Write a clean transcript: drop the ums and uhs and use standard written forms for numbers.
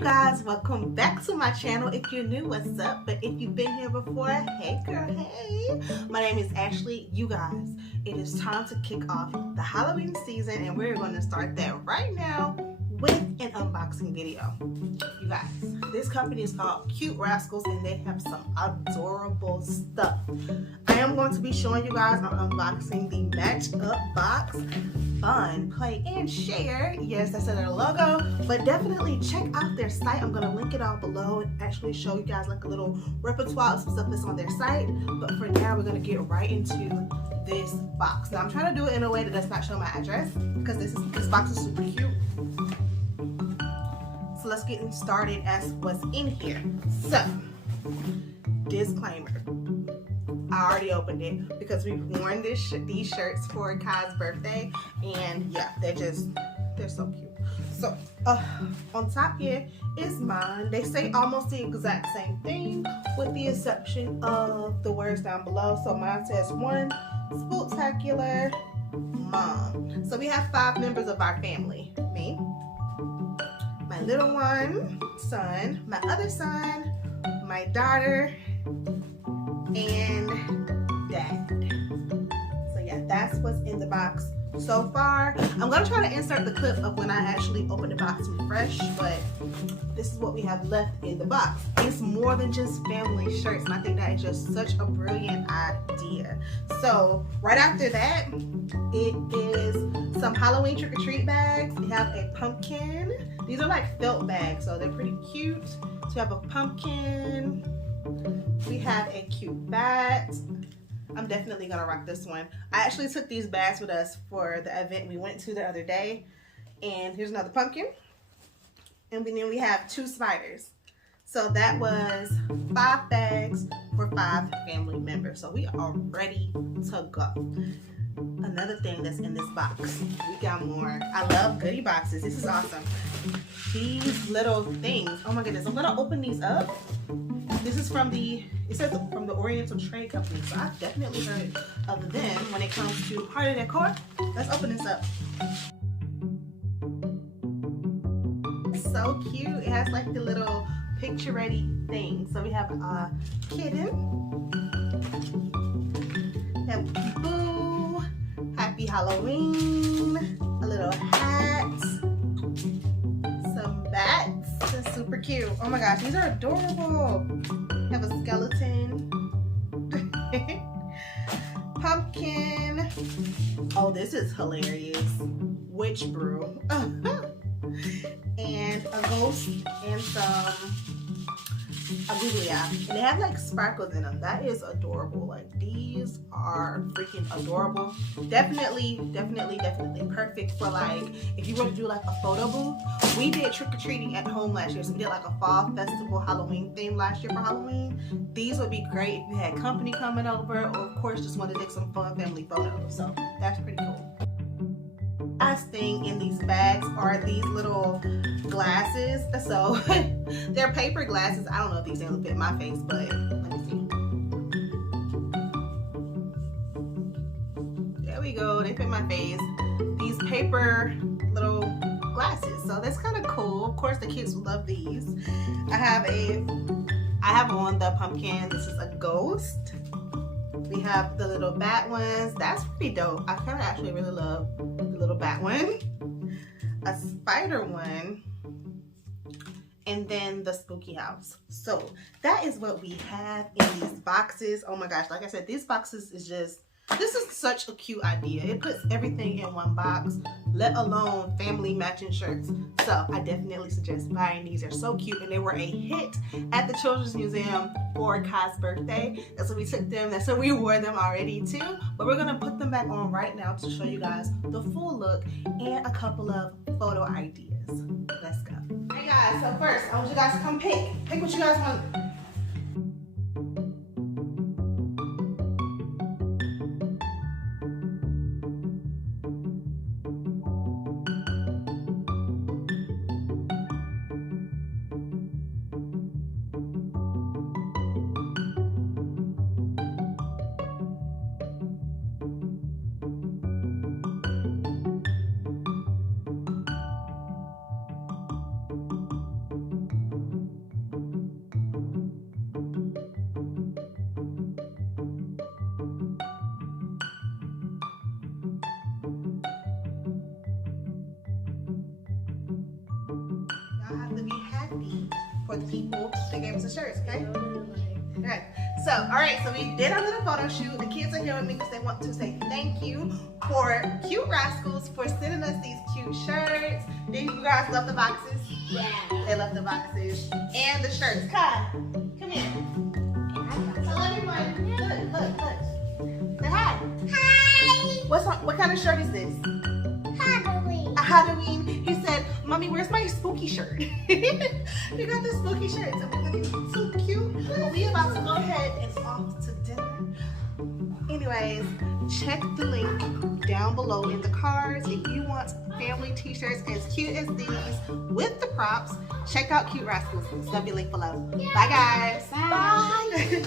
you guys, welcome back to my channel. If you're new, what's up? But if you've been here before, hey girl, hey. My name is Ashley. You guys, it is time to kick off the Halloween season, and we're going to start that right now with an unboxing video. You guys, this company is called Cute Rascals, and they have some adorable stuff. I am going to be showing you guys, I'm unboxing the Match Up box. Fun, play, and share. Yes, that's their logo, but definitely check out their site. I'm going to link it all below and actually show you guys like a little repertoire of some stuff that's on their site. But for now, we're going to get right into this box. Now, I'm trying to do it in a way that does not show my address because this box is super cute. So let's get started as what's in here. So, disclaimer. I already opened it because we've worn these shirts for Kai's birthday, and yeah, they're so cute. So on top here is mine. They say almost the exact same thing with the exception of the words down below. So mine says one spooktacular mom. So we have 5 members of our family. Me, my little one son, my other son, my daughter, and dad. So yeah, that's what's in the box so far. I'm gonna try to insert the clip of when I actually open the box fresh, but this is what we have left in the box. It's more than just family shirts, and I think that is just such a brilliant idea. So right after that, it is some Halloween trick-or-treat bags. We have a pumpkin. These are like felt bags, so they're pretty cute. So we have a pumpkin. We have a cute bat. I'm definitely gonna rock this one. I actually took these bags with us for the event we went to the other day. And here's another pumpkin. And then we have 2 spiders. So that was 5 bags for 5 family members. So we are ready to go. Another thing that's in this box, we got more. I love goodie boxes. This is awesome. These little things. Oh my goodness, I'm gonna open these up. This is from it says from the Oriental Trade Company, so I've definitely heard of them when it comes to party decor. Let's open this up. So cute. It has like the little picture-ready thing. So we have a kitten. We have Boo. Happy Halloween. A little hat. Some bats. That's super cute. Oh my gosh, these are adorable. We have a skeleton. Pumpkin. Oh, this is hilarious. Witch brew. And a ghost and a googly eye. And they have like sparkles in them. That is adorable. Like, these are freaking adorable. Definitely perfect for like if you were to do like a photo booth. We did trick-or-treating at home last year, so we did like a fall festival Halloween theme last year for Halloween. These would be great if you had company coming over, or of course just wanted to take some fun family photos. So that's pretty cool. Last thing in these bags are these little glasses. So they're paper glasses. I don't know if these things will fit my face, but let me see. There we go. They fit my face. These paper little glasses. So that's kind of cool. Of course, the kids will love these. I have on the pumpkin. This is a ghost. We have the little bat ones. That's pretty dope. I kind of actually really love the little bat one. A spider one. And then the spooky house. So that is what we have in these boxes. Oh my gosh, like I said, these boxes is just, this is such a cute idea. It puts everything in one box, let alone family matching shirts. So I definitely suggest buying these. They're so cute, and they were a hit at the Children's Museum for Kai's birthday. That's when we took them. That's when we wore them already too. But we're gonna put them back on right now to show you guys the full look and a couple of photo ideas. Let's go. Hey guys, so first I want you guys to come pick what you guys want. for the people that gave us the shirts, okay? Okay. So, all right, so we did our little photo shoot. The kids are here with me because they want to say thank you for Cute Rascals for sending us these cute shirts. Did you guys love the boxes? Yeah. They love the boxes and the shirts. Kai, come here. Tell everyone. Look. Say hi. Hi. What kind of shirt is this? Halloween. A Halloween. He said, Mommy, where's my spooky shirt? You got the spooky shirt. So cute. But we about to go ahead and off to dinner. Anyways, check the link down below in the cards if you want family t-shirts as cute as these with the props. Check out Cute Rascals. It's gonna be linked below. Bye guys. Bye.